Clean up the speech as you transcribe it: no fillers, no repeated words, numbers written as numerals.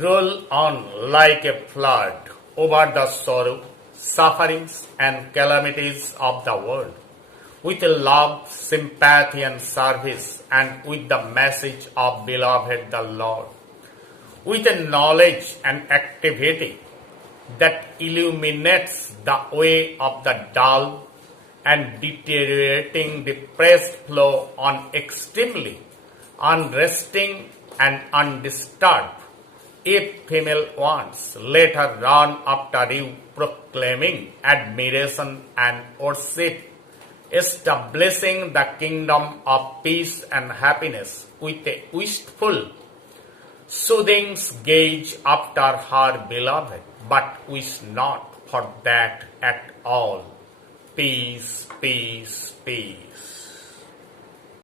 roll on like a flood over the sorrow, sufferings, and calamities of the world, with love, sympathy, and service, and with the message of beloved the Lord, with a knowledge and activity that illuminates the way of the dull and deteriorating depressed flow on extremely unresting and undisturbed. If female wants, let her run after you, proclaiming admiration and worship, establishing the kingdom of peace and happiness with a wistful, soothing gaze after her beloved, but wish not for that at all. Peace, peace, peace.